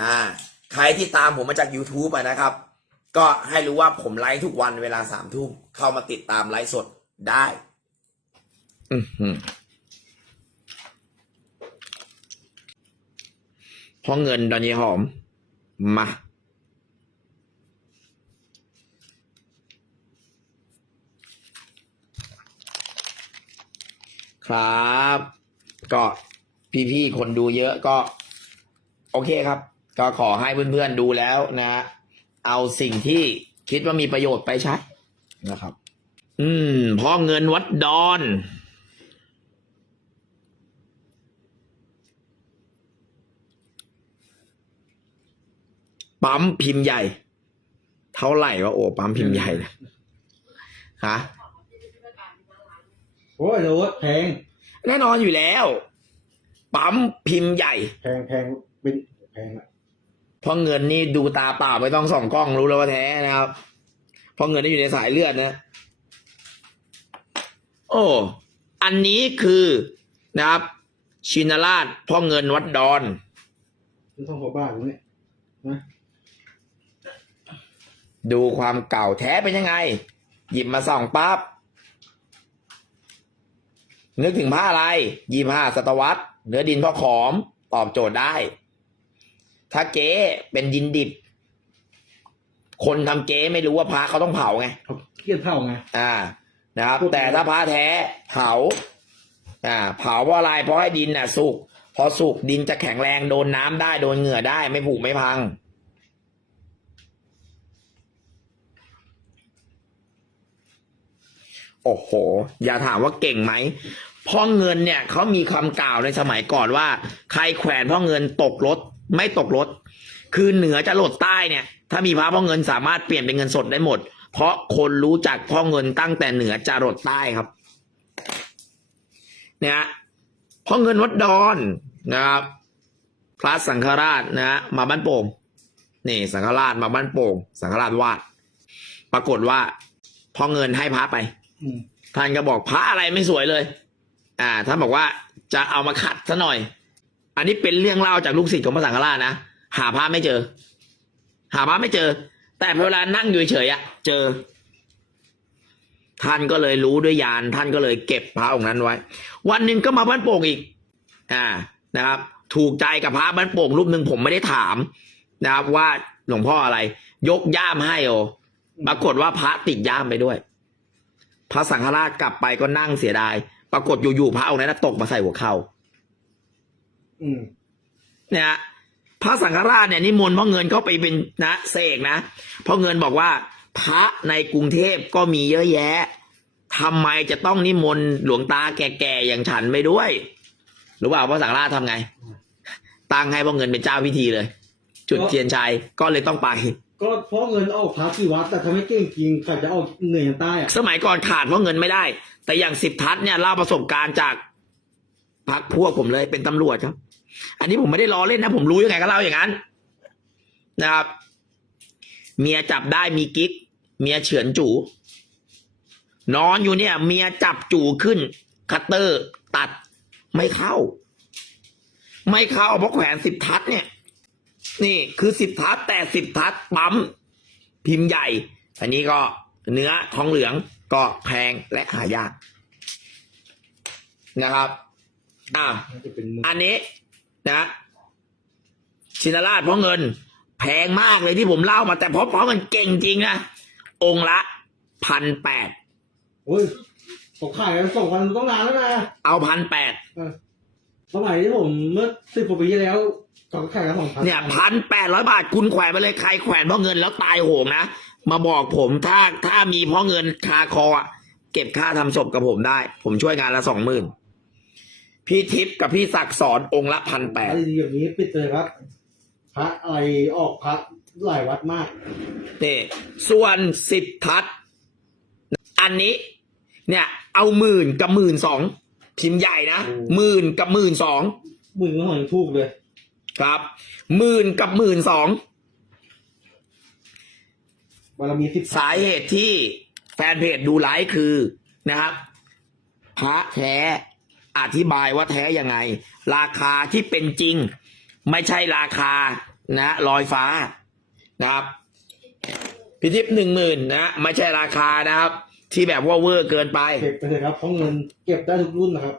อ่าใครที่ตามผมมาจาก YouTube อะนะครับ ก็ให้รู้ว่าผมไลฟ์ทุกวันเวลาสามทุ่มเข้ามาติดตามไลฟ์สดได้อือหือเพราะเงินดอนยีหอม มา ครับ ก็พี่ๆคนดูเยอะก็ โอเคครับ ก็ขอให้เพื่อนๆดูแล้วนะ เอาสิ่งที่คิดว่ามีประโยชน์ไปใช้นะครับ อืมเพ่อเงินวัดดอนปั๊มพิมพ์ใหญ่ เท่าไหร่วะโอ้ปั๊มพิมพ์ใหญ่เนะฮะโอ้ยโรสแพงแน่นอนอยู่แล้ว ปั๊มพิมพ์ใหญ่ แพงแพงเป็นแพงอะ เพราะเงินนี่ดูตาเปล่าไม่ต้องส่องกล้องรู้แล้วว่าแท้นะครับ เพราะเงินนี่อยู่ในสายเลือดนะ โอ้ อันนี้คือนะครับ ชินราชพ่อเงินวัดดอนมันต้องพอบ้านตรงนี้นะดูความเก่าแท้เป็นยังไง หยิบมาส่องปั๊บนึกถึงผ้าอะไรยี่ห้าศตวรรษเนื้อดินพ่อขอม ตอบโจทย์ได้ ถ้าเก๊เป็นดินดิบ คนทำเก๊ไม่รู้ว่าพระเขาต้องเผาไงเขาเครียดเท่าไงอ่า นะครับพูดแต่ถ้าพระแท้เผา อ่า เผาเพราะอะไรเพราะให้ดินน่ะ สุกพอสุกดินจะแข็งแรงโดนน้ำได้โดนเหงื่อได้ ไม่ผุไม่พัง โอ้โห อย่าถามว่าเก่งไหมพ่อเงินเนี่ยเขามีคำกล่าวในสมัยก่อนว่า ใครแขวนพ่อเงินตกรถ ไม่ตกรถ คือเหนือจะหลดใต้เนี่ย ถ้ามีพระพ่อเงินสามารถเปลี่ยนเป็นเงินสดได้หมด เพราะคนรู้จักพ่อเงินตั้งแต่เหนือจะหลดใต้ครับ เนี่ยฮะพ่อเงินวัดดอนนะครับพระสังฆราชนะฮะมาบ้านโป่งนี่สังฆราชมาบ้านโป่งสังฆราชวาด ปรากฏว่าพ่อเงินให้พระไปอืมท่านก็บอกพระอะไรไม่สวยเลย อ่าท่านบอกว่าจะเอามาขัดซะหน่อย อันนี้เป็นเรื่องเล่าจากลูกศิษย์ของพระสังฆราชนะหาพระไม่เจอ หาพระไม่เจอ แต่เวลานั่งอยู่เฉยอะเจอ ท่านก็เลยรู้ด้วยญาณท่านก็เลยเก็บพระองค์นั้นไว้ วันหนึ่งก็มาบ้านโป่งอีก อ่านะครับ ถูกใจกับพระบ้านโป่งรูปหนึ่งผมไม่ได้ถามนะครับว่าหลวงพ่ออะไร ยกย่ามให้โอปรากฏว่าพระติดย่ามไปด้วย พระสังฆราชกลับไปก็นั่งเสียดาย ปรากฏอยู่ๆพระองค์นั้นตกมาใส่หัวเข่า เนี่ยฮะพระสังฆราชเนี่ยนิมนต์พ่อเงินเข้าไปเป็นนะเสกนะพ่อเงินบอกว่า พระในกรุงเทพก็มีเยอะแยะทำไมจะต้องนิมนต์หลวงตาแก่ๆอย่างฉันไปด้วยหรือว่าพระสังฆราชทำไง ตั้งให้พ่อเงินเป็นเจ้าพิธีเลย จุดเทียนชัยก็เลยต้องไป ก็เพราะเงินออกพาที่วัดแต่เขาไม่เก่งจริงเขาจะเอาเหนื่อยใต้อะสมัยก่อนขาดเพราะเงินไม่ได้ แต่อย่างสิบทัศน์เนี่ยเล่าประสบการณ์จากพักพวกผมเลยเป็นตำรวจครับ อันนี้ผมไม่ได้ล้อเล่นนะผมรู้ยังไงก็เล่าอย่างนั้น นะครับ เมียจับได้มีกิ๊ก เมียเฉือนจูนอนอยู่เนี่ย เมียจับจูขึ้น คัตเตอร์ ตัดไม่เข้า ไม่เข้าเพราะแขวนสิบทัศเนี่ย นี่คือสิบทัศแต่สิบทัศปั๊มพิมพ์ใหญ่ อันนี้ก็เนื้อทองเหลืองก็แพงและหายากนะครับ อ่าน่าจะอันนี้ นะชินราชเพราะเงิน แพงมากเลยที่ผมเล่ามาแต่เพราะเพราะมันเก่งจริงนะองค์ละพันแปดโอ้ยผมขายกันสองพันต้องนานแล้วนะเอาพันแปดเออสมัยที่ผมเมื่อสิบกว่าปีที่แล้วเขาก็ขายกันสองพันเนี่ยพันแปดร้อยบาทคุณแขวนไปเลยใครแขวนเพราะเงินแล้วตายโหงนะมาบอกผมถ้าถ้ามีเพราะเงินคาคออะเก็บค่าทำศพกับผมได้ ผมช่วยงานละสองหมื่น พี่ทิพย์กับพี่ศักดิ์สอนองค์ละพันแปพดระดีๆแบบนี้ปิดเลยครับพระอะไรออกพระหลายวัดมากนี่ส่วนสิบทัศน์อันนี้ เนี่ย เอาหมื่นกับหมื่นสองพิมพ์ใหญ่นะโอ้หมื่นกับหมื่นสองหมื่นก็หอยถูกเลย ครับหมื่นกับหมื่นสองบารมีสิบสาเหตุที่แฟนเพจดูไลฟ์คือนะครับ พระแท้ อธิบายว่าแท้ยังไง ราคาที่เป็นจริง ไม่ใช่ราคานะลอยฟ้านะครับพิทิปหนึ่งหมื่นนะไม่ใช่ราคานะครับ ที่แบบว่าเวอร์เกินไปเก็บไปเลยครับเพราะเงินเก็บได้ทุกรุ่นนะครับ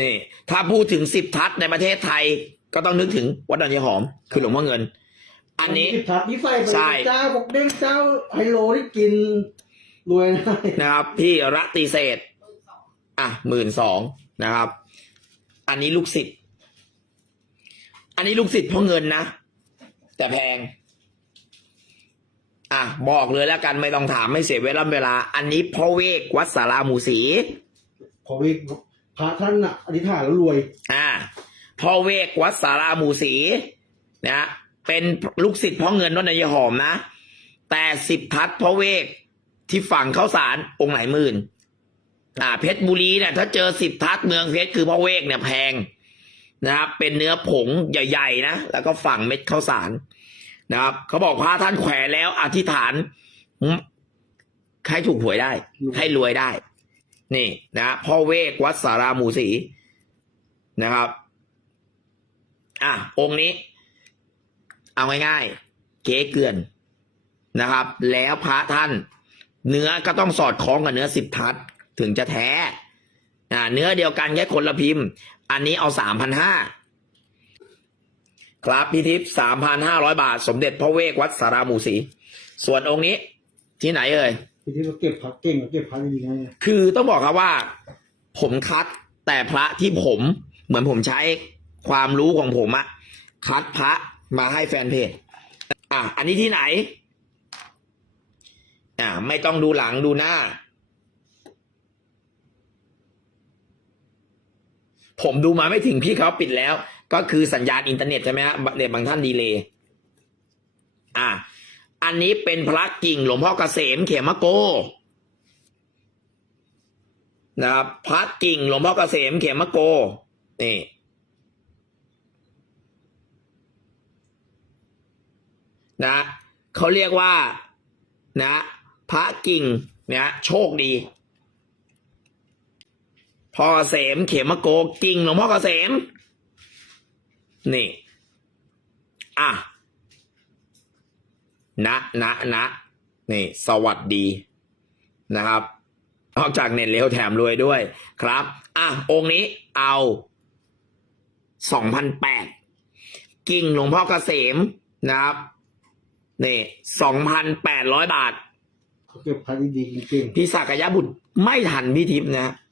นี่ถ้าพูดถึงสิบทัศน์ในประเทศไทยก็ต้องนึกถึงวัดดอนยายหอม คือหลวงพ่อเงิน อันนี้สิบทับยี่ใส่ไปใช่เจ้าบอกเด้งเจ้าไฮโลที่กินรวยได้นะครับที่รัตติเศษ อะหมื่นสองนะครับ อันนี้ลูกศิษย์อันนี้ลูกศิษย์เพราะเงินนะ แต่แพง อะบอกเลยแล้วกันไม่ต้องถามไม่เสียเวลาเวลา อันนี้พ่อเวกวัดสาราหมูสีขอวิกพระท่านน่ะอธิษฐานแล้วรวย อ่าพ่อเวกวัดสาราหมูสีนะเป็นลูกศิษย์พ่อเงินวัดนายายหอมนะ แต่สิบทัศน์พ่อเวกที่ฝั่งเข้าสารองค์ไหนหมื่น อ่าเพชรบุรีเนี่ยถ้าเจอสิบทัศเมืองเพชรคือพ่อเวกเนี่ยแพงนะครับ เป็นเนื้อผงใหญ่ๆนะแล้วก็ฝังเม็ดข้าวสารนะครับเขาบอกพระท่านแขวนแล้ว อธิษฐานให้ถูกหวยได้ ให้รวยได้ นี่นะพ่อเวกวัดสาราหมูสีนะครับ อะองค์นี้ เอาง่ายๆเก๋เกลือนนะครับ แล้วพระท่าน เนื้อก็ต้องสอดคล้องกับเนื้อสิบทัศ ถึงจะแท้ อ่า เนื้อเดียวกันแค่คนละพิมพ์ อันนี้เอาสามพันห้าครับพี่ทิพย์สามพันห้าร้อยบาท สมเด็จพระเวกวัดสาราหมูสี ส่วนองค์นี้ ที่ไหนเอ่ยที่ที่เราเก็บพระเก่งเก็บพระดีๆนะคือต้องบอกครับว่า ผมคัดแต่พระที่ผม เหมือนผมใช้ความรู้ของผมอะคัดพระมาให้แฟนเพจอะ อันนี้ที่ไหน อ่า ไม่ต้องดูหลังดูหน้า ผมดูมาไม่ถึงพี่เขาปิดแล้ว ก็คือสัญญาณอินเทอร์เน็ตใช่ไหมฮะเด็กบางท่านดีเลยอะอันนี้เป็นพระกิ่งหลวงพ่อเกษมเขมโกนะครับพระกิ่งหลวงพ่อเกษมเขมโกนี่นะเขาเรียกว่านะ พระกิ่งเนะโชคดี พ่อเกษมเขมโกกิ่งหลวงพ่อเกษมนี่ อะนะนะนะนี่ สวัสดีนะครับนอกจากเน็ตเร็วแถมรวยด้วยครับ อะ องค์นี้เอาสองพันแปดกิ่งหลวงพ่อเกษมนะครับนี่สองพันแปดร้อยบาทเขาเก็บพระดีๆเก่งพี่ศักยบุตรไม่ทันพี่ทิพย์นะๆ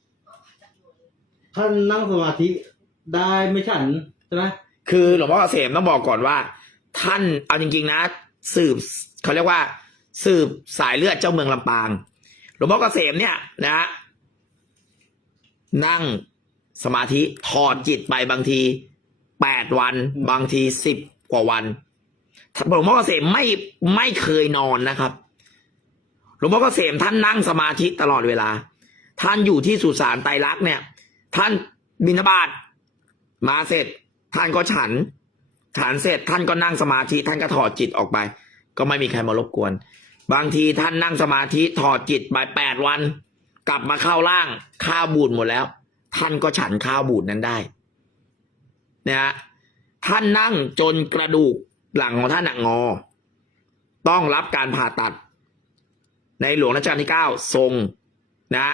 ท่านนั่งสมาธิได้ไม่ฉันใช่ไหมคือหลวงพ่อเกษมต้องบอกก่อนว่า ท่านเอาจริง ๆ นะ สืบเขาเรียกว่า สืบสายเลือดเจ้าเมืองลำปาง หลวงพ่อเกษมเนี่ยนะฮะนั่งสมาธิถอดจิตไปบางทีแปดวัน บางทีสิบกว่าวันหลวงพ่อเกษมไม่ไม่เคยนอนนะครับหลวงพ่อเกษมท่านนั่งสมาธิตลอดเวลา ท่านอยู่ที่สุสานไตรลักษณ์เนี่ย ท่านบิณฑบาตมาเสร็จ ท่านก็ฉัน ฉันเสร็จท่านก็นั่งสมาธิ ท่านก็ถอดจิตออกไป ก็ไม่มีใครมารบกวน บางทีท่านนั่งสมาธิถอดจิตไปแปดวัน กลับมาเข้าร่างข้าวบูดหมดแล้ว ท่านก็ฉันข้าวบูดนั้นได้นะฮะท่านนั่งจนกระดูกหลังของท่านหนักงอ ต้องรับการผ่าตัด ในหลวงรัชกาลที่เก้าทรงนะ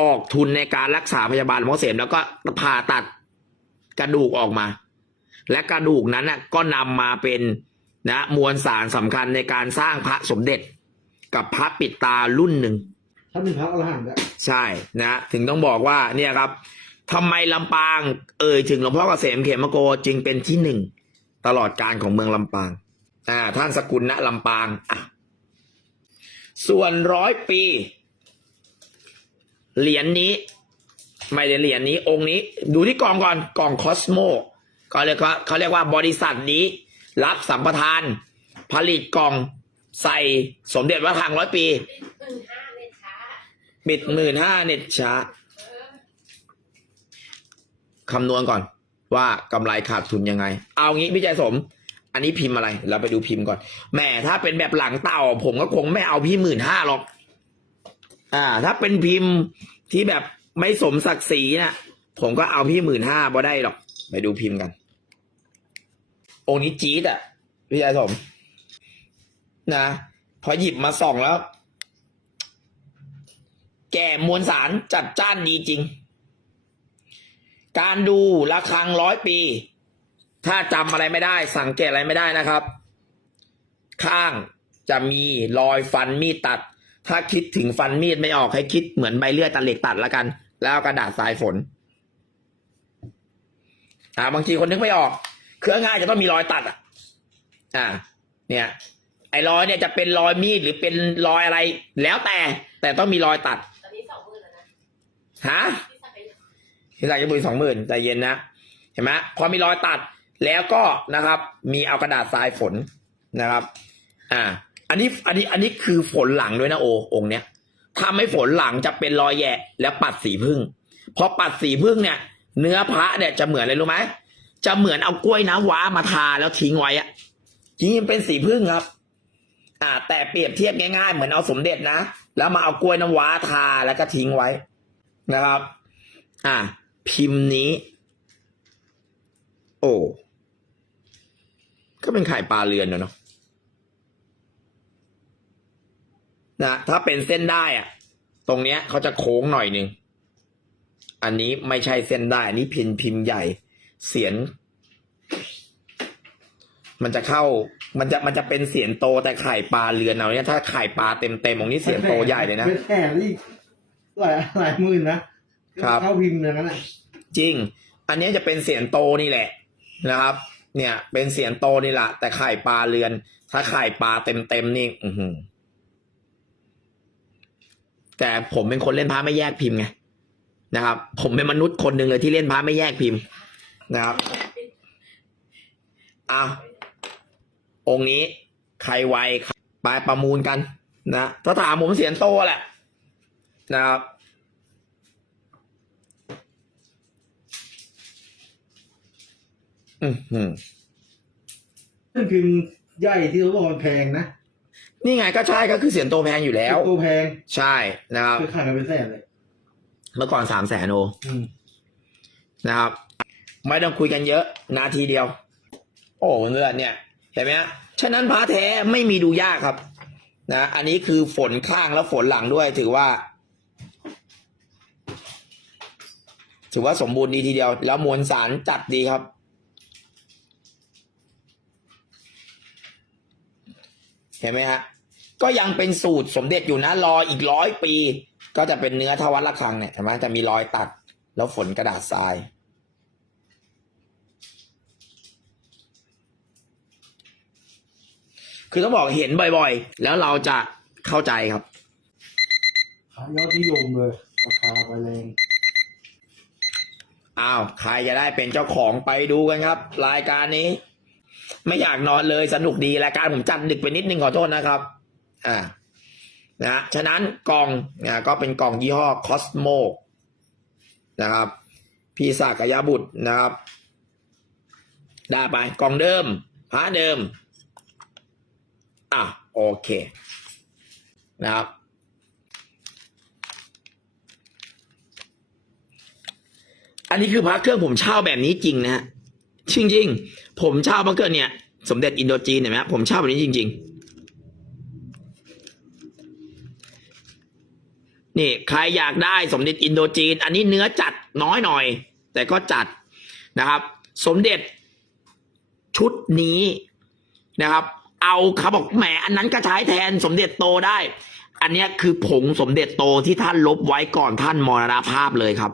ออกทุนในการรักษาพยาบาลหมอเสมแล้วก็ผ่าตัดกระดูกออกมา และกระดูกนั้นน่ะก็นำมาเป็นนะมวลสารสำคัญในการสร้างพระสมเด็จ กับพระปิดตารุ่นหนึ่งท่านเป็นพระอรหันต์อะใช่นะถึงต้องบอกว่าเนี่ยครับทำไมลำปาง เอ่ยถึงหลวงพ่อเกษมเขมโกจึงเป็นที่หนึ่งตลอดการของเมืองลำปางอ่าท่านสกุลณลำปางอะส่วนร้อยปี เหรียญนี้ ไม่ได้เหรียญนี้ องค์นี้ ดูที่กล่องก่อนกล่องคอสโมก็เรียกว่าเขาเรียกว่าบริษัทนี้ รับสัมปทาน ผลิตกล่องใส่สมเด็จพระทางร้อยปีหมื่นห้าเนชชาบิดหมื่นห้าเน็ตช้าคำนวณก่อน ว่ากำไรขาดทุนยังไง เอางี้พี่ใจสม อันนี้พิมพ์อะไร เราไปดูพิมพ์ก่อนแหมถ้าเป็นแบบหลังเต่า ผมก็คงไม่เอาพี่หมื่นห้าหรอก อ่า ถ้าเป็นพิมพ์ที่แบบไม่สมศักดิ์ศรีนะผมก็เอาพี่หมื่นห้าบ่ได้หรอก ไปดูพิมพ์กัน องค์นี้จี๊ดอะ พี่ชายสม นะ พอหยิบมาส่องแล้ว แก่มวลสารจัดจ้านดีจริง การดูระฆังร้อยปี ถ้าจำอะไรไม่ได้ สังเกตอะไรไม่ได้นะครับ ข้างจะมีรอยฟันมีดตัด ถ้าคิดถึงฟันมีดไม่ออกให้คิดเหมือนใบเลื่อยตัดเหล็กตัดล้วกัน แล้วกระดาษทรายฝนอ่าบางทีคนนึกไม่ออก เครื่องง่ายจะต้องมีรอยตัดอะ อ่า เนี่ย ไอ้รอยเนี่ยจะเป็นรอยมีดหรือเป็นรอยอะไร แล้วแต่ แต่ต้องมีรอยตัดตอนนี้สองหมื่นแล้วนะฮะพี่สักดิ์ที่สั่งจะบุยสองหมื่นใจเย็นนะเห็นไหมพอมีรอยตัดแล้วก็นะครับ มีเอากระดาษทรายฝนนะครับ อ่า อันนี้อันนี้อันนี้คือฝนหลังด้วยนะโอองค์เนี้ยถ้าไม่ฝนหลังจะเป็นรอยแยะแล้วปัดสีพึ่งพอปัดสีพึ่งเนี่ย เนื้อพระเนี่ยจะเหมือนอะไรรู้ไหมจะเหมือนเอากล้วยน้ำว้ามาทาแล้วทิ้งไว้อะจริงเป็นสีพึ่งครับ อ่า แต่เปรียบเทียบง่ายๆ เหมือนเอาสมเด็จนะแล้วมาเอากล้วยน้ำว้าทาแล้วก็ทิ้งไว้นะครับ อ่า พิมพ์นี้ โอ้ก็เป็นไข่ปลาเรือนเนาะ นะถ้าเป็นเส้นได้อะตรงเนี้ยเขาจะโค้งหน่อยหนึ่งอันนี้ไม่ใช่เส้นได้ อันนี้พิมพ์พิมพ์ใหญ่ เสียน มันจะเข้า มันจะมันจะเป็นเสียนโตแต่ไข่ปลาเรือนเอาเนี่ยถ้าไข่ปลาเต็มเต็มๆตรงนี้เสียนโตใหญ่เลยนะเป็นแสนอีกหลายหลายหมื่นนะครับเข้าพิมพ์อย่างนั้นน่ะจริง อันนี้จะเป็นเสียงโตนี่แหละนะครับ เนี่ย เป็นเสียงโตนี่แหละแต่ไข่ปลาเรือน ถ้าไข่ปลาเต็มเต็มๆนี่ อือหือ แต่ผมเป็นคนเล่นพระไม่แยกพิมพ์ไงนะครับ ผมเป็นมนุษย์คนหนึ่งเลยที่เล่นพระไม่แยกพิมพ์นะครับอ้าวองค์นี้ใครไวไปประมูลกันนะถ้าถามผมเสียงโตแหละนะครับอือหือเป็นพิมพ์ใหญ่ที่เขาบอกมันแพงนะ นี่ไงก็ใช่ก็คือเสียงโตแพงอยู่แล้ว ตัวแพงใช่นะครับ คือขายกันเป็นแสนเลยเมื่อก่อนสามแสนโออืมนะครับ ไม่ต้องคุยกันเยอะนาทีเดียว โอ้เพื่อนเนี่ยเห็นไหมฮะฉะนั้นพระแท้ไม่มีดูยากครับ นะอันนี้คือฝนข้างแล้วฝนหลังด้วย ถือว่า ถือว่าสมบูรณ์ดีทีเดียว แล้วมวลสารจัดดีครับ เห็นไหมฮะก็ยังเป็นสูตรสมเด็จอยู่นะรออีกร้อยปี ก็จะเป็นเนื้อทวัดระฆังเนี่ยเห็นไหมจะมีรอยตัด แล้วฝนกระดาษทรายคือต้องบอกเห็นบ่อยๆ แล้วเราจะเข้าใจครับขายยอดนิยมเลยราคาไปแรงอ้าว ใครจะได้เป็นเจ้าของไปดูกันครับ รายการนี้ ไม่อยากนอนเลยสนุกดีรายการผมจัดดึกไปนิดนึงขอโทษนะครับ อ่านะฉะนั้นกล่องนะก็เป็นกล่องยี่ห้อคอสโมนะครับ พี่สากยาบุตรนะครับ ได้ไปกล่องเดิมพระเดิม อะโอเค นะครับอันนี้คือพระเครื่องผมเช่าแบบนี้จริงนะฮะจริงจริงๆ ผมเช่าพระเครื่องเนี่ย สมเด็จอินโดจีนเห็นไหมผมเช่าแบบนี้จริง ๆ นี่ใครอยากได้สมเด็จอินโดจีน อันนี้เนื้อจัดน้อยหน่อย แต่ก็จัดนะครับ สมเด็จชุดนี้นะครับ เอาเขาบอกแหมอันนั้นก็ใช้แทนสมเด็จโตได้ อันนี้คือผงสมเด็จโตที่ท่านลบไว้ก่อนท่านมรณภาพเลยครับ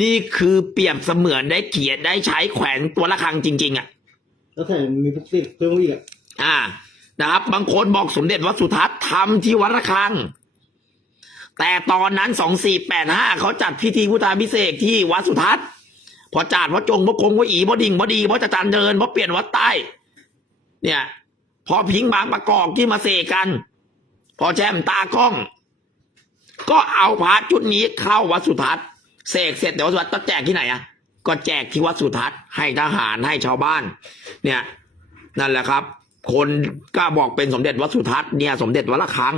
นี่คือเปรียบเสมือนได้เกียรติได้ใช้แขวนตัวละครังจริง ๆ อะ แล้วแต่มีพวกติดเพิ่มอีกอะอ่า นะครับ บางคนบอกสมเด็จวัดสุทัศน์ทำที่วัดระฆัง แต่ตอนนั้นสองสี่แปดห้าเขาจัดพิธีพุทธาพิเศษกที่วัดสุทัศน์พอจัดพระจงพระคงพระอีพระดิ่งพระดีพระจัจารเดินพระเปลี่ยนวัดใต้ เนี่ย พอพิงบางประกอบที่มาเสกกัน พอแช่มตากล้อง ก็เอาพระชุดนี้เข้าวัดสุทัศน์ เสกเสร็จเดี๋ยววัดต้องแจกที่ไหนอะก็แจกที่วัดสุทัศน์ให้ทหารให้ชาวบ้าน เนี่ย นั่นแหละครับ คนก็บอกเป็นสมเด็จวัดสุทัศน์เนี่ยสมเด็จวัดระฆัง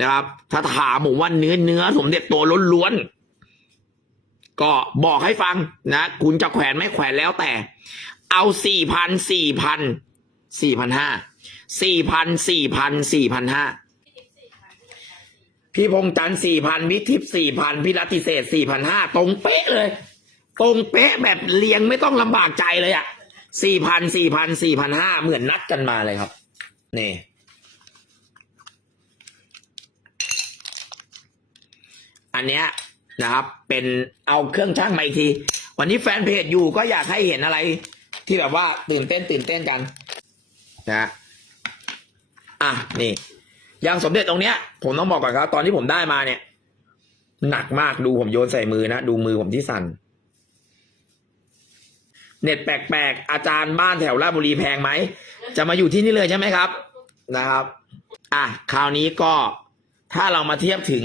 นะครับ ถ้าถามผมว่าเนื้อเนื้อสมเด็จตัวล้วนๆก็บอกให้ฟังนะ คุณจะแขวนไม่แขวนแล้วแต่ เอาสี่พันสี่พันสี่พันห้าสี่พันสี่พันสี่พันห้า พี่พงจันทร์สี่พันวิทิพสี่พันพี่รัติเศษสี่พันห้าตรงเป๊ะเลย ตรงเป๊ะแบบเรียงไม่ต้องลำบากใจเลยอะสี่พันสี่พันสี่พันห้าเหมือนนัดกันมาเลยครับ นี่ อันเนี้ยนะครับ เป็นเอาเครื่องช่างมาอีกที วันนี้แฟนเพจอยู่ก็อยากให้เห็นอะไร ที่แบบว่าตื่นเต้นตื่นเต้นกันนะอะนี่ ยางสมเด็จตรงเนี้ย ผมต้องบอกก่อนครับ ตอนที่ผมได้มาเนี่ย หนักมากดูผมโยนใส่มือนะ ดูมือผมที่สั่นเน็ตแปลกๆอาจารย์บ้านแถวราชบุรีแพงไหม จะมาอยู่ที่นี่เลยใช่ไหมครับ นะครับ อะคราวนี้ก็ถ้าเรามาเทียบถึง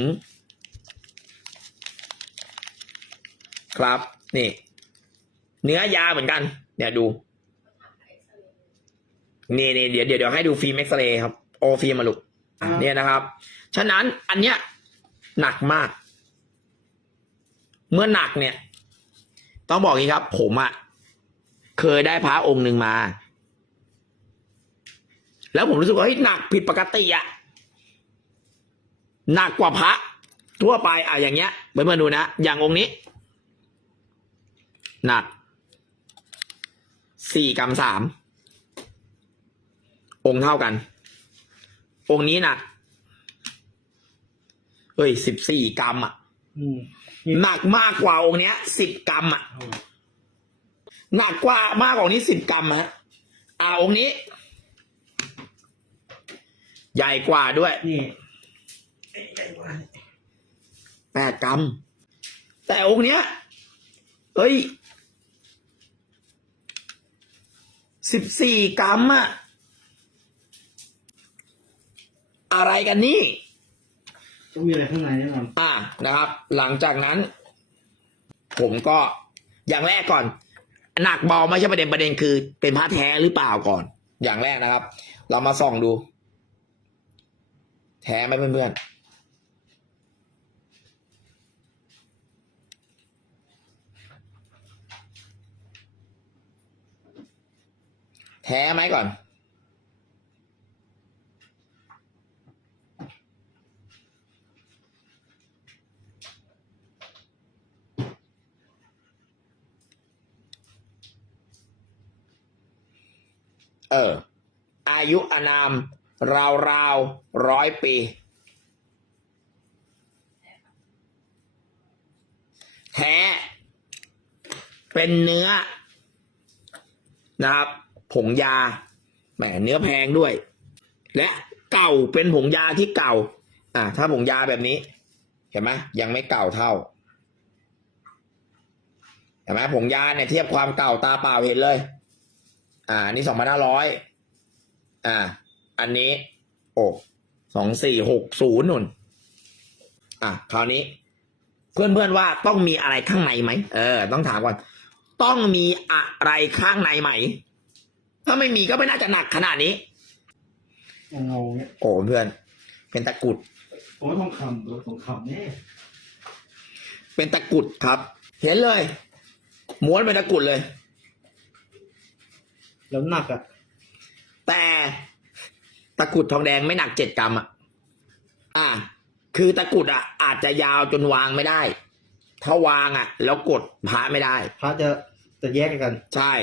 ครับ นี่ เนื้อยาเหมือนกันเนี่ยดู นี่นี่เดี๋ยวเดี๋ยวเดี๋ยวให้ดูฟิล์มเอ็กซเรย์ครับ โอฟิล์มมาลุก เนี่ยนะครับ ฉะนั้นอันเนี้ยหนักมาก เมื่อหนักเนี่ย ต้องบอกงนี้ครับ ผมอะ่ะเคยได้พระองค์หนึ่งมา แล้วผมรู้สึกว่าเฮ้ยหนักผิดปกติอะหนักกว่าพระ ทั่วไปอะอย่างเงี้ยเพื่อนๆดูนะอย่างองค์นี้ หนักสี่กรัมสามองค์เท่ากัน องค์นี้หนักเฮ้ยสิบสี่กรัมอะอืมหนักมากกว่าองค์เนี้ยสิบกรัมอะหนักกว่ามากกว่าองค์นี้สิบกรัมฮะอ่าองค์นี้ ใหญ่กว่าด้วยนี่แปดกรัม แต่องค์เนี้ยเฮ้ยสิบสี่กรัมอะ อะไรกันนี่ต้องมีอะไรข้างในแน่นอนอ่านะครับ หลังจากนั้น ผมก็อย่างแรกก่อน หนักเบาไม่ใช่ประเด็นประเด็นคือ เป็นผ้าแท้หรือเปล่าก่อน อย่างแรกนะครับ เรามาส่องดู แท้ไหมเพื่อนๆแท้ไหมก่อน เออ อายุอานาม ราวราวร้อยปี แท้ เป็นเนื้อ นะครับ ผงยาแหมเนื้อแพงด้วย และเก่าเป็นผงยาที่เก่า อ่าถ้าผงยาแบบนี้ เห็นไหมยังไม่เก่าเท่าเห็นไหมผงยาเนี่ยเทียบความเก่าตาเปล่าเห็นเลย อ่าอันนี้สองพันห้าร้อยอ่า อันนี้ โอ้สองสี่หกศูนย์นุ่น อะคราวนี้ เพื่อนเพื่อนๆว่าต้องมีอะไรข้างในไหมเออ ต้องถามก่อน ต้องมีอะไรข้างในไหม ถ้าไม่มีก็ไม่น่าจะหนักขนาดนี้เงาๆเนี่ยโอ้เพื่อน เป็นตะกรุดโอ้ทองคำตัวทองคำเนี่ยเป็นตะกรุดครับ เห็นเลย ม้วนเป็นตะกรุดเลย แล้วหนักอะแต่ตะกรุดทองแดงไม่หนักเจ็ดกรัมอะอ่า คือตะกรุดอะอาจจะยาวจนวางไม่ได้ ถ้าวางอะแล้วกดพระไม่ได้ พระจะจะแยกกัน ใช่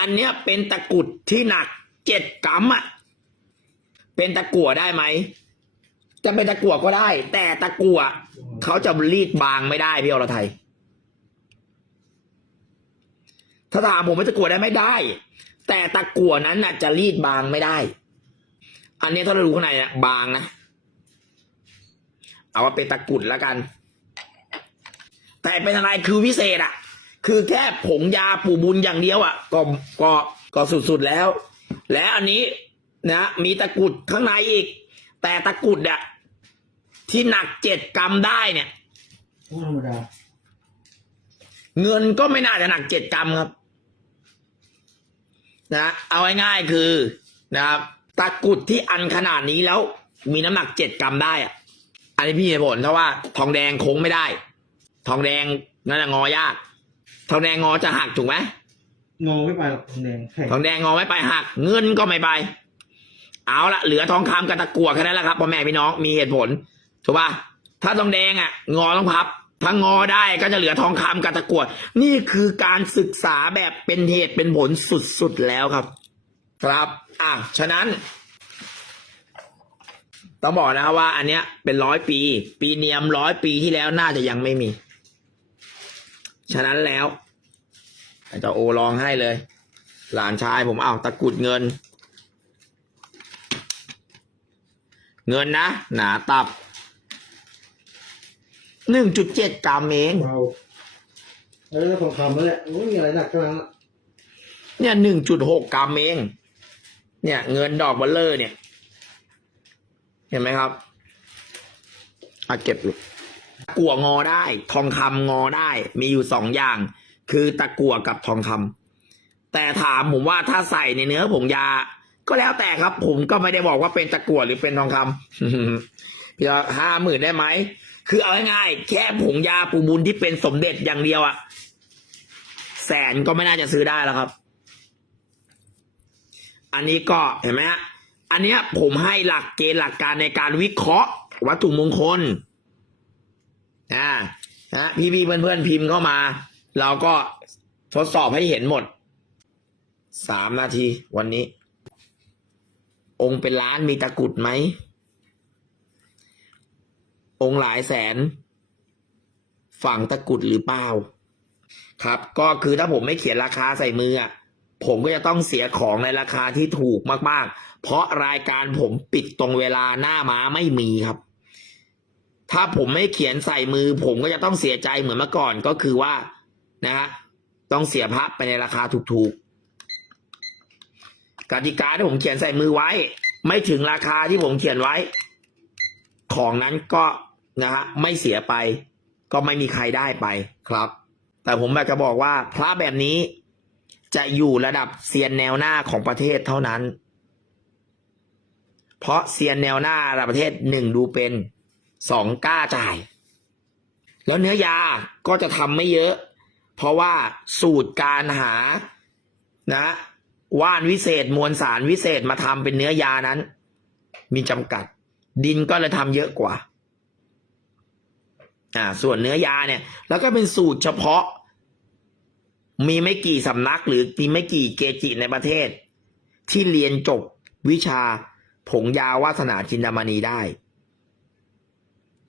อันเนี้ยเป็นตะกรุดที่หนักเจ็ดกรัมอะเป็นตะกั่วได้ไหม จะเป็นตะกั่วก็ได้ แต่ตะกั่วเขาจะรีดบางไม่ได้พี่อรไทย ถ้าถามผมว่าตะกั่วได้ไม่ได้ แต่ตะกั่วนั้นน่ะ จะรีดบางไม่ได้ อันนี้ถ้าเราดูข้างในอะบางนะ เอาว่าเป็นตะกรุดแล้วกัน แต่เป็นอะไรคือวิเศษอะคือแค่ผงยาปู่บุญอย่างเดียวอะก็ก็ก็สุดๆแล้ว และอันนี้นะ มีตะกรุดข้างในอีก แต่ตะกรุดอะที่หนักเจ็ดกรัมได้เนี่ยไม่ธรรมดาเงินก็ไม่น่าจะหนักเจ็ดกรัมครับ นะเอาง่ายๆคือนะครับตะกรุดที่อันขนาดนี้แล้ว มีน้ำหนักเจ็ดกรัมได้อะอันนี้พี่เหตุผลเพราะว่าทองแดงโค้งไม่ได้ ทองแดงนั่นแหละงอยาก ทองแดงงอจะหักถูกไหมงอไม่ไปหรอกทองแดงแข็งทองแดงงอไม่ไปหัก เงินก็ไม่ไป เอาละเหลือทองคำกับตะกั่วแค่นั้นแหละครับพ่อแม่พี่น้องมีเหตุผลถูกป่ะถ้าทองแดงอะ งอต้องพับ ถ้างอได้ก็จะเหลือทองคำกับตะกั่วนี่คือการศึกษาแบบเป็นเหตุเป็นผลสุดๆแล้วครับ ครับอะฉะนั้นต้องบอกนะว่า อันเนี้ยเป็นร้อยปี ปีเนียมร้อยปีที่แล้วน่าจะยังไม่มี ฉะนั้นแล้วอาจจะโอลองให้เลย หลานชายผมเอาตะกรุดเงิน เงินนะ หนาตับ หนึ่งจุดเจ็ดกรัมเอง เบาเออทองคำแล้วแหละไม่มีอะไรหนักขนาดนั้นเนี่ยหนึ่งจุดหกกรัมเอง เนี่ย เงินดอกเบลเลอร์เนี่ย เห็นไหมครับอาเก็บลูกตะกั่วงอได้ ทองคำงอได้ มีอยู่สองอย่าง คือตะกั่วกับทองคำแต่ถามผมว่าถ้าใส่ในเนื้อผงยา ก็แล้วแต่ครับ ผมก็ไม่ได้บอกว่าเป็นตะกั่วหรือเป็นทองคำ พี่ละห้าหมื่นได้ไหม คือเอาง่ายๆแค่ผงยาปูบุญที่เป็นสมเด็จอย่างเดียวอะแสนก็ไม่น่าจะซื้อได้แล้วครับ อันนี้ก็เห็นไหมฮะ อันเนี้ยผมให้หลักเกณฑ์หลักการในการวิเคราะห์ วัตถุมงคลอ่านะพี่พี่เพื่อนเพื่อนๆพิมพ์เข้ามา เราก็ทดสอบให้เห็นหมด สามนาทีวันนี้ องค์เป็นล้านมีตะกุดไหม องค์หลายแสน ฝั่งตะกุดหรือเปล่า ครับ ก็คือถ้าผมไม่เขียนราคาใส่มืออะผมก็จะต้องเสียของในราคาที่ถูกมาก ๆ เพราะรายการผมปิดตรงเวลาหน้าม้าไม่มีครับ ถ้าผมไม่เขียนใส่มือ ผมก็จะต้องเสียใจเหมือนเมื่อก่อนก็คือว่านะฮะต้องเสียพระไปในราคาถูกๆกติกาที่ผมเขียนใส่มือไว้ ไม่ถึงราคาที่ผมเขียนไว้ ของนั้นก็ นะฮะไม่เสียไป ก็ไม่มีใครได้ไปครับ แต่ผมอยากจะบอกว่า พระแบบนี้จะอยู่ระดับเซียนแนวหน้าของประเทศเท่านั้น เพราะเซียนแนวหน้าระดับประเทศหนึ่งดูเป็นสองกล้าจ่าย แล้วเนื้อยาก็จะทำไม่เยอะ เพราะว่าสูตรการหานะว่านวิเศษมวลสารวิเศษมาทำเป็นเนื้อยานั้น มีจำกัด ดินก็เลยทำเยอะกว่า อ่า ส่วนเนื้อยาเนี่ย แล้วก็เป็นสูตรเฉพาะ มีไม่กี่สำนักหรือมีไม่กี่เกจิในประเทศ ที่เรียนจบวิชาผงยาวาสนาจินดามณีได้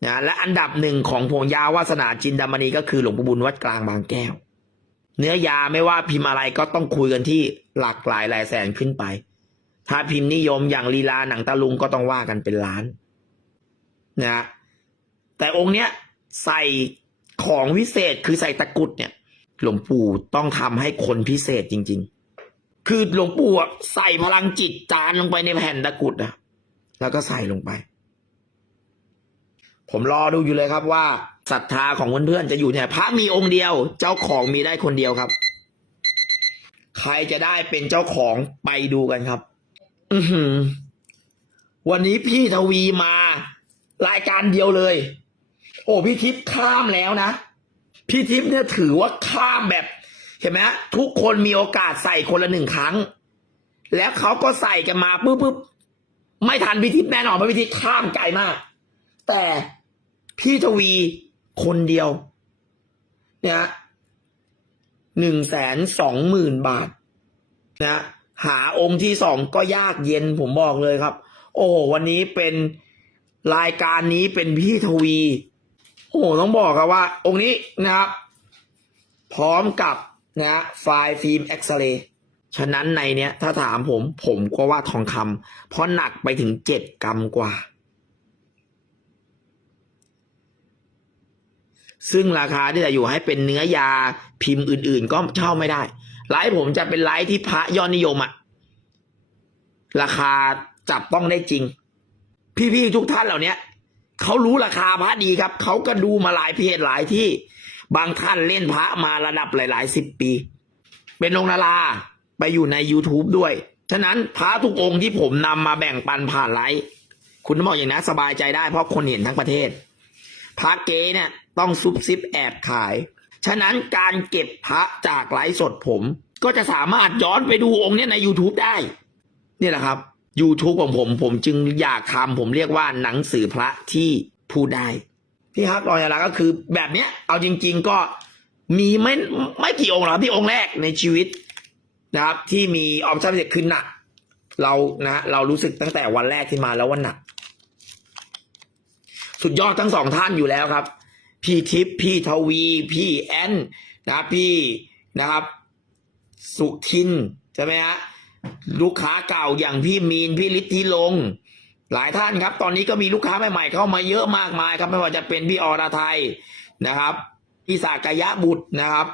นะและอันดับหนึ่งของผงยาวาสนาจินดามณีก็คือหลวงปู่บุญวัดกลางบางแก้ว เนื้อยาไม่ว่าพิมพ์อะไรก็ต้องคุยกันที่หลักหลายหลายแสนขึ้นไป ถ้าพิมพ์นิยมอย่างลีลาหนังตะลุงก็ต้องว่ากันเป็นล้านนะแต่องค์เนี้ย ใส่ของวิเศษคือใส่ตะกรุดเนี่ย หลวงปู่ต้องทำให้คนพิเศษจริง ๆ คือหลวงปู่ใส่พลังจิตจานลงไปในแผ่นตะกรุดอะแล้วก็ใส่ลงไป ผมรอดูอยู่เลยครับว่าศรัทธาของเพื่อนๆจะอยู่เนี่ยพระมีองค์เดียว เจ้าของมีได้คนเดียวครับ ใครจะได้เป็นเจ้าของไปดูกันครับ อืวันนี้พี่ทวีมา รายการเดียวเลย โอ้พี่ทิพย์ข้ามแล้วนะ พี่ทิพย์เนี่ยถือว่าข้ามแบบ เห็นไหมทุกคนมีโอกาสใส่คนละหนึ่งครั้ง แล้วเขาก็ใส่กันมาปุ๊บปุ๊บไม่ทันพี่ทิพย์แน่นอนเพราะพี่ทิพย์ข้ามไกลมาก แต่พี่ทวีคนเดียว เนี่ยหนึ่งแสนสองหมื่นบาท นะ หาองค์ที่สองก็ยากเย็นผมบอกเลยครับ โอ้โหวันนี้เป็นรายการนี้เป็นพี่ทวี โอ้โหต้องบอกครับว่า องค์นี้นะครับ พร้อมกับนะไฟล์ฟิล์มเอ็กซเรย์ฉะนั้นในเนี้ย ถ้าถามผม ผมก็ว่าทองคำเพราะหนักไปถึงเจ็ดกรัมกว่า ซึ่งราคาที่จะอยู่ให้เป็นเนื้อยาพิมพ์อื่น ๆ ก็เช่าไม่ได้ ไลฟ์ผมจะเป็นไลฟ์ที่พระยอดนิยมอะราคาจับต้องได้จริง พี่ ๆ ทุกท่านเหล่านี้ เขารู้ราคาพระดีครับ เขาก็ดูมาหลายเพจหลายที่ บางท่านเล่นพระมาระดับหลายๆสิบปี เป็นองค์นาราไปอยู่ใน YouTube ด้วย ฉะนั้นพระทุกองค์ที่ผมนำมาแบ่งปันผ่านไลฟ์คุณต้องบอกอย่างนั้สบายใจได้เพราะคนเห็นทั้งประเทศ พระเก๊เนี่ยต้องซุบซิบแอบขาย ฉะนั้นการเก็บพระจากไลฟ์สดผม ก็จะสามารถย้อนไปดูองค์เนี้ยใน YouTube ได้ นี่แหละครับ YouTube ของผม ผมจึงอยากทำผมเรียกว่าหนังสือพระที่พูดได้พี่ฮักรอยาลาก็คือแบบเนี้ย เอาจริง ๆก็มีไม่ไม่กี่องค์หรอกพี่องค์แรกในชีวิตนะครับ ที่มีออปชั่นพิเศษคือหนัก เรานะเรารู้สึกตั้งแต่วันแรกที่มาแล้วว่าหนัก สุดยอดทั้งสองท่านอยู่แล้วครับ พี่ทิพย์พี่ทวี พี่แอนนะครับพี่นะครับ สุทินใช่ไหมฮะ ลูกค้าเก่าอย่างพี่มีนพี่ฤทธิลง หลายท่านครับ ตอนนี้ก็มีลูกค้าใหม่ๆเข้ามาเยอะมากมายครับไม่ว่าจะเป็นพี่อรไทยนะครับพี่สากยะบุตรนะครับ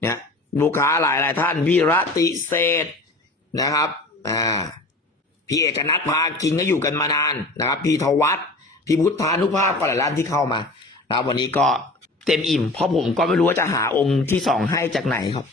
เนี่ยลูกค้าหลายหลายๆท่านพี่รติเศษนะครับอ่าพี่เอกนัทพากินก็อยู่กันมานานนะครับ พี่ทวัตพี่พุทธานุภาพก็หลายท่านที่เข้ามาแล้ววันนี้ก็เต็มอิ่ม เพราะผมก็ไม่รู้ว่าจะหาองค์ที่สองให้จากไหนครับ